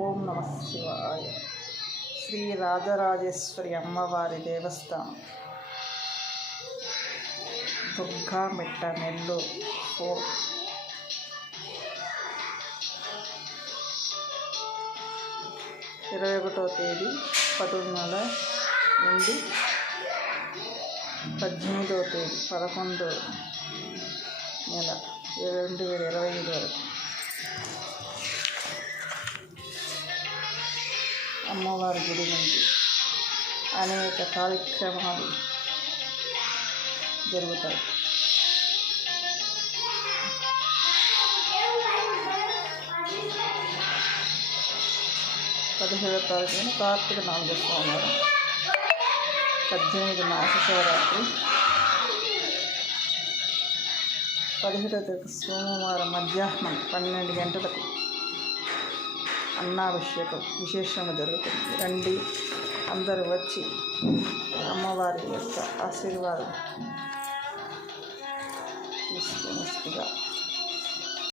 ఓం నమ శివాయ. శ్రీ రాజరాజేశ్వరి అమ్మవారి దేవస్థానం, దుర్గామిట్ట, నెల్లూరు. 21వ తేదీ 10వ నెల నుండి 18వ తేదీ 11వ నెల 2025 వరకు అమ్మవారి గుడి నుండి అనేక కార్యక్రమాలు జరుగుతాయి. పదిహేడవ తారీఖున కార్తీక నాలుగో సోమవారం, 18 మహాశివరాత్రి, 17వ తారీఖు సోమవారం మధ్యాహ్నం 12 గంటలకు అన్నాభిషేకం విశేషంగా జరుగుతుంది. రండి, అందరూ వచ్చి అమ్మవారి యొక్క ఆశీర్వాదం తీసుకున్నట్టుగా